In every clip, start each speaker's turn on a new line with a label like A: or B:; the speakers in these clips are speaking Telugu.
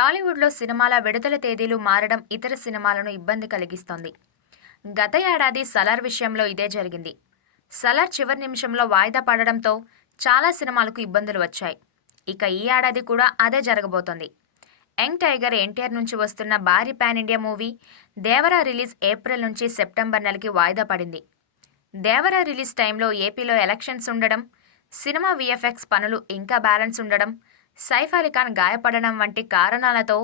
A: టాలీవుడ్లో సినిమాల విడుదల తేదీలు మారడం ఇతర సినిమాలను ఇబ్బంది కలిగిస్తోంది. గత ఏడాది సలార్ విషయంలో ఇదే జరిగింది. సలార్ చివరి నిమిషంలో వాయిదా పడడంతో చాలా సినిమాలకు ఇబ్బందులు వచ్చాయి. ఇక ఈ ఏడాది కూడా అదే జరగబోతోంది. యంగ్ టైగర్ ఎన్టీఆర్ నుంచి వస్తున్న భారీ pan India movie Devara release April నుంచి సెప్టెంబర్ నెలకి వాయిదా పడింది. దేవరా రిలీజ్ టైంలో ఏపీలో ఎలక్షన్స్ ఉండడం సినిమా విఎఫ్ఎక్స్ పనులు ఇంకా బ్యాలెన్స్ ఉండడం సైఫ్ అలీ ఖాన్ గాయపడడం వంటి కారణాలతో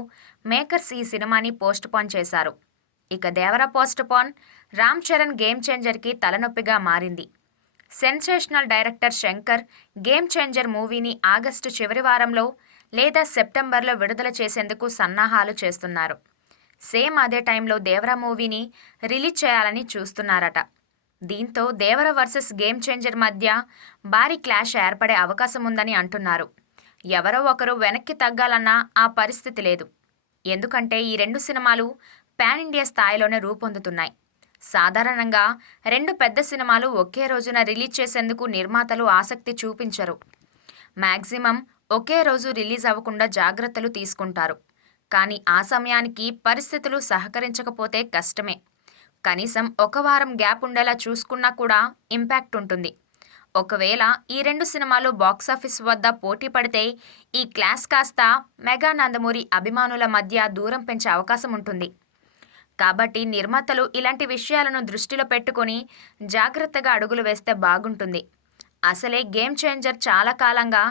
A: మేకర్స్ ఈ సినిమాని పోస్ట్ పోన్ చేశారు. ఇక Devara postpone Ram Charan game చేంజర్కి తలనొప్పిగా మారింది. Sensational director Shankar game changer మూవీని ఆగస్టు చివరి వారంలో లేదా సెప్టెంబర్లో విడుదల చేసేందుకు సన్నాహాలు చేస్తున్నారు. సేమ్ అదే టైంలో దేవరా మూవీని రిలీజ్ చేయాలని చూస్తున్నారట. దీంతో దేవర వర్సెస్ గేమ్ చేంజర్ మధ్య భారీ క్లాష్ ఏర్పడే అవకాశం ఉందని అంటున్నారు. ఎవరో ఒకరు వెనక్కి తగ్గాలన్నా ఆ పరిస్థితి లేదు. ఎందుకంటే ఈ రెండు సినిమాలు పాన్ ఇండియా స్థాయిలోనే రూపొందుతున్నాయి. సాధారణంగా రెండు పెద్ద సినిమాలు ఒకే రోజున రిలీజ్ చేసేందుకు నిర్మాతలు ఆసక్తి చూపించరు. మ్యాక్సిమం ఒకే రోజు రిలీజ్ అవ్వకుండా జాగ్రత్తలు తీసుకుంటారు. కానీ ఆ సమయానికి పరిస్థితులు సహకరించకపోతే కష్టమే. కనీసం ఒక వారం గ్యాప్ ఉండేలా చూసుకున్నా కూడా ఇంపాక్ట్ ఉంటుంది. ఒకవేళ ఈ రెండు సినిమాలు బాక్సాఫీస్ వద్ద పోటీ పడితే ఈ క్లాస్ కాస్త మెగా నందమూరి అభిమానుల మధ్య దూరం పెంచే అవకాశం ఉంటుంది. కాబట్టి నిర్మాతలు ఇలాంటి విషయాలను దృష్టిలో పెట్టుకొని జాగ్రత్తగా అడుగులు వేస్తే బాగుంటుంది. అసలే గేమ్ చేంజర్ చాలా కాలంగా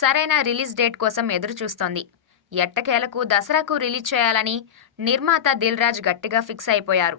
A: సరైన రిలీజ్ డేట్ కోసం ఎదురు చూస్తోంది ఎట్టకేలకు దసరాకు రిలీజ్ చేయాలని నిర్మాత దిల్ రాజ్ గట్టిగా ఫిక్స్ అయిపోయారు.